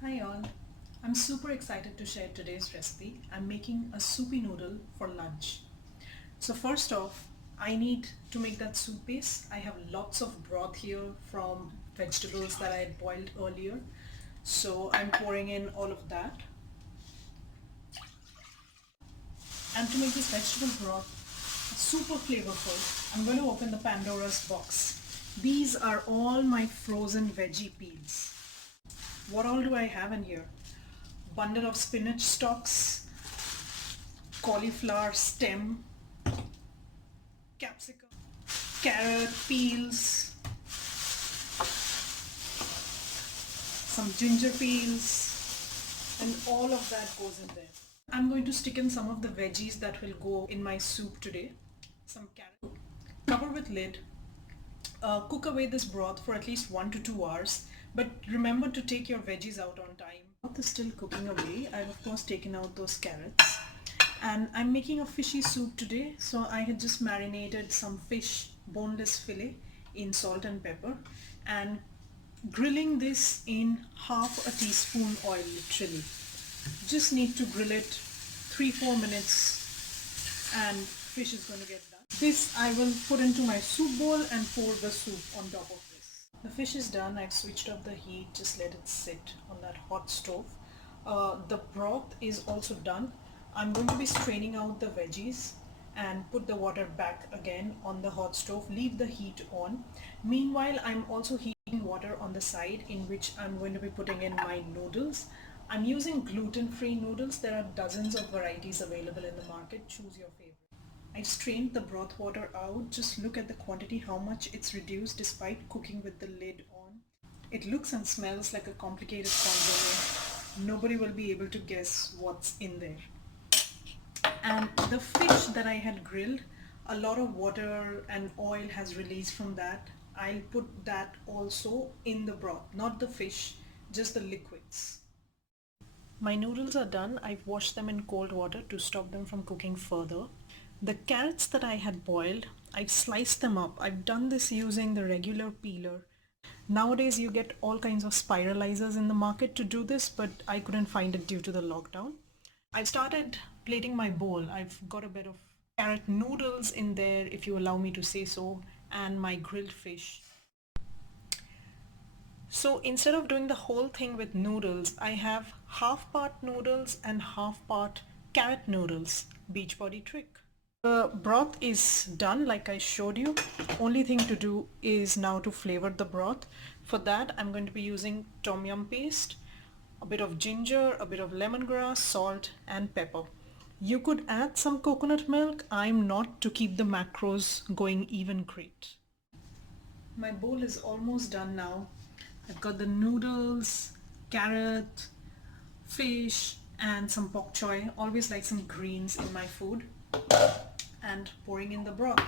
Hi all, I'm super excited to share today's recipe. I'm making a soupy noodle for lunch. So first off, I need to make that soup base. I have lots of broth here from vegetables that I had boiled earlier. So I'm pouring in all of that. And to make this vegetable broth super flavorful, I'm going to open the Pandora's box. These are all my frozen veggie peels. What all do I have in here? Bundle of spinach stalks, cauliflower stem, capsicum, carrot peels, some ginger peels, and all of that goes in there. I'm going to stick in some of the veggies that will go in my soup today. Some carrot. Cover with lid. Cook away this broth for at least 1 to 2 hours. But remember to take your veggies out on time. Broth is still cooking away. I've of course taken out those carrots. And I'm making a fishy soup today, so I had just marinated some fish boneless fillet in salt and pepper and grilling this in half a teaspoon oil, literally. Just need to grill it 3-4 minutes and fish is going to get done. This I will put into my soup bowl and pour the soup on top of this. The fish is done. I've switched off the heat, just let it sit on that hot stove. The broth is also done. I'm going to be straining out the veggies and put the water back again on the hot stove. Leave the heat on. Meanwhile, I'm also heating water on the side in which I'm going to be putting in my noodles. I'm using gluten-free noodles. There are dozens of varieties available in the market. Choose your favorite. I've strained the broth water out. Just look at the quantity, how much it's reduced despite cooking with the lid on. It looks and smells like a complicated consomme. Nobody will be able to guess what's in there. And the fish that I had grilled, a lot of water and oil has released from that. I'll put that also in the broth, not the fish, just the liquids. My noodles are done. I've washed them in cold water to stop them from cooking further. The carrots that I had boiled, I've sliced them up. I've done this using the regular peeler. Nowadays you get all kinds of spiralizers in the market to do this, but I couldn't find it due to the lockdown. I've started plating my bowl. I've got a bit of carrot noodles in there, if you allow me to say so, and my grilled fish. So instead of doing the whole thing with noodles, I have half part noodles and half part carrot noodles. Beachbody trick. The broth is done like I showed you. Only thing to do is now to flavor the broth. For that I'm going to be using tom yum paste, a bit of ginger, a bit of lemongrass, salt and pepper. You could add some coconut milk. I'm not, to keep the macros going even great. My bowl is almost done now. I've got the noodles, carrot, fish and some bok choy. Always like some greens in my food. And pouring in the broth.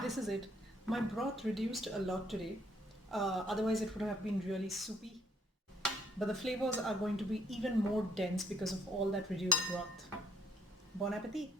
This is it. My broth reduced a lot today. Otherwise it would have been really soupy. But the flavors are going to be even more dense because of all that reduced broth. Bon appetit!